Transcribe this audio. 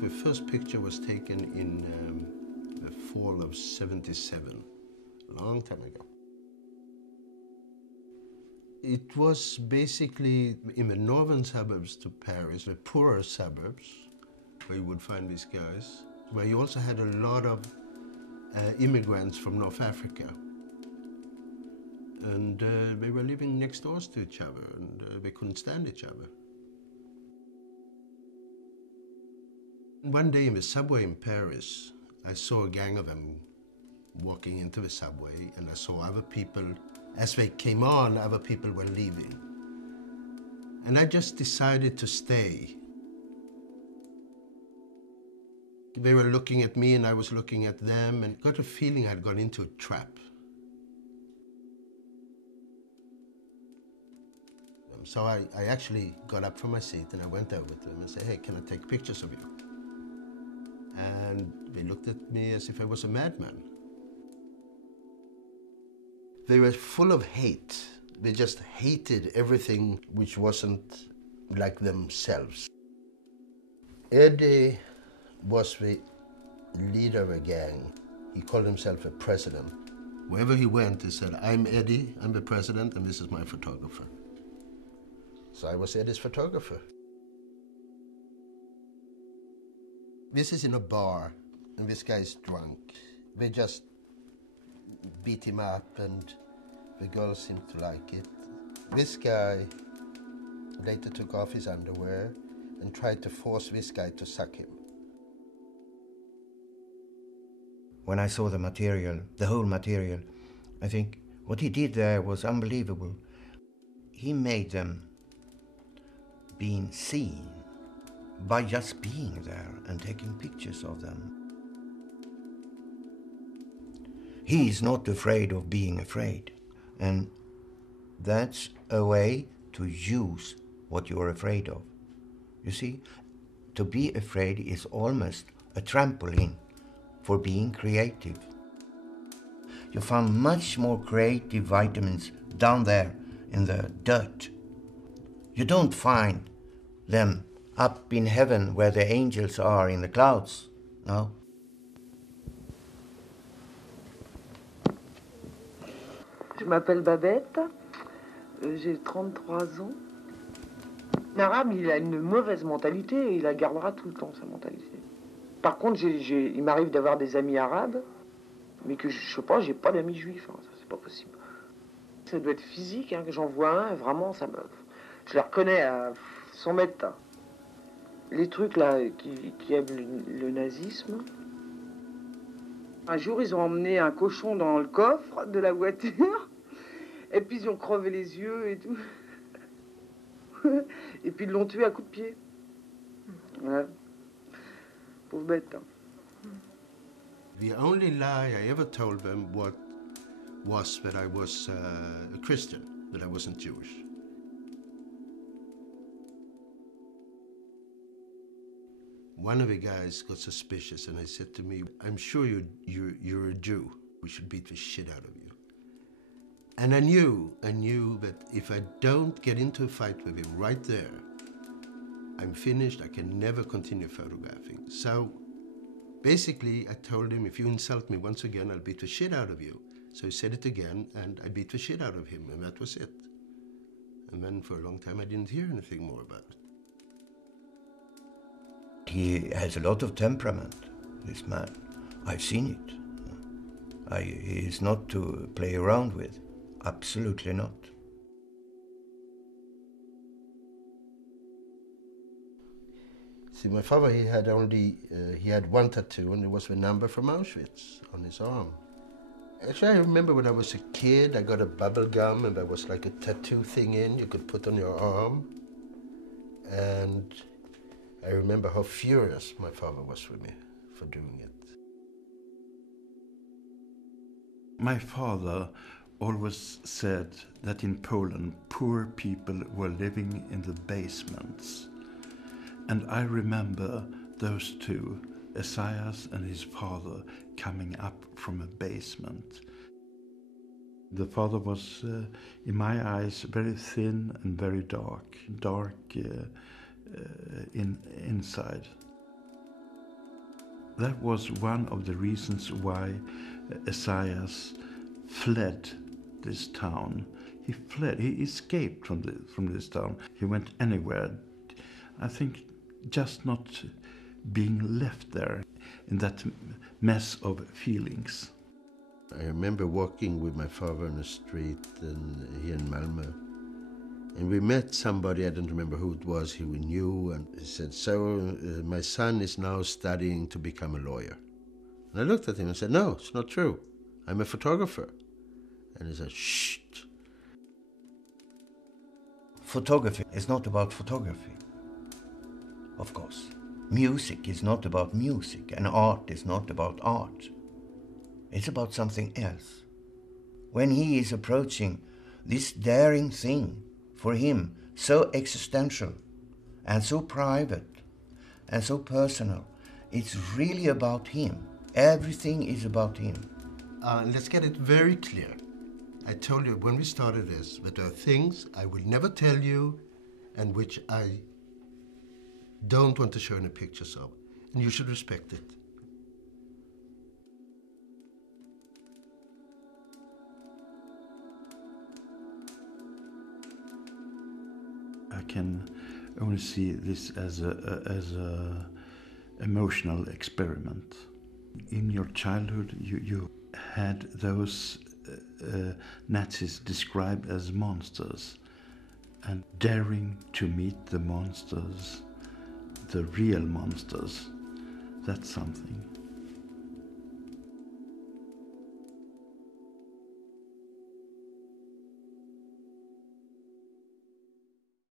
The first picture was taken in the fall of '77, a long time ago. It was basically in the northern suburbs to Paris, the poorer suburbs, where you would find these guys, where you also had a lot of immigrants from North Africa. And they were living next door to each other, and they couldn't stand each other. One day in the subway in Paris, I saw a gang of them walking into the subway, and I saw other people. As they came on, other people were leaving. And I just decided to stay. They were looking at me and I was looking at them, and got a feeling I'd gone into a trap. So I actually got up from my seat and I went over to them and said, "Hey, can I take pictures of you?" And they looked at me as if I was a madman. They were full of hate. They just hated everything which wasn't like themselves. Eddie was the leader of a gang. He called himself a president. Wherever he went, he said, "I'm Eddie, I'm the president, and this is my photographer." So I was Eddie's photographer. This is in a bar, and this guy is drunk. They just beat him up, and the girls seemed to like it. This guy later took off his underwear and tried to force this guy to suck him. When I saw the material, the whole material, I think what he did there was unbelievable. He made them being seen by just being there and taking pictures of them. He is not afraid of being afraid, and that's a way to use what you're afraid of. You see, to be afraid is almost a trampoline for being creative. You find much more creative vitamins down there in the dirt. You don't find them up in heaven where the angels are in the clouds, no? Je m'appelle Babette, j'ai 33 ans. L'arabe, il a une mauvaise mentalité et il la gardera tout le temps, sa mentalité. Par contre, il m'arrive d'avoir des amis arabes, mais que je sais pas, j'ai pas d'amis juifs, hein, ça c'est pas possible. Ça doit être physique, hein, que j'en vois un, vraiment, je les reconnais à 100 mètres. Hein. Les trucs là qui aiment le nazisme. Un jour, ils ont emmené un cochon dans le coffre de la voiture, et puis ils ont crevé les yeux et tout. Et puis ils l'ont tué à coups de pied. Voilà. Pauvre bête. Hein. The only lie I ever told them was that I was a Christian, that I wasn't Jewish. One of the guys got suspicious and he said to me, "I'm sure you're a Jew. We should beat the shit out of you." And I knew that if I don't get into a fight with him right there, I'm finished. I can never continue photographing. So basically, I told him, "If you insult me once again, I'll beat the shit out of you." So he said it again, and I beat the shit out of him, and that was it. And then for a long time, I didn't hear anything more about it. He has a lot of temperament, this man. I've seen it. He is not to play around with. Absolutely not. See, my father, he had one tattoo, and it was the number from Auschwitz on his arm. Actually, I remember when I was a kid, I got a bubble gum, and there was like a tattoo thing you could put on your arm. And I remember how furious my father was with me for doing it. My father always said that in Poland, poor people were living in the basements. And I remember those two, Esaias and his father, coming up from a basement. The father was, in my eyes, very thin and very dark inside. That was one of the reasons why Esaias fled this town. He fled, he escaped from this town. He went anywhere. I think just not being left there in that mess of feelings. I remember walking with my father on the street here in Malmö. And we met somebody, I don't remember who it was, who we knew, and he said, so my son is now studying to become a lawyer. And I looked at him and said, no, it's not true. I'm a photographer. And he said, shh. Photography is not about photography, of course. Music is not about music, and art is not about art. It's about something else. When he is approaching this daring thing, for him, so existential, and so private, and so personal, it's really about him. Everything is about him. Let's get it very clear. I told you when we started this, that there are things I will never tell you and which I don't want to show any pictures of. And you should respect it. I can only see this as a emotional experiment. In your childhood, you had those Nazis described as monsters, and daring to meet the monsters, the real monsters, that's something.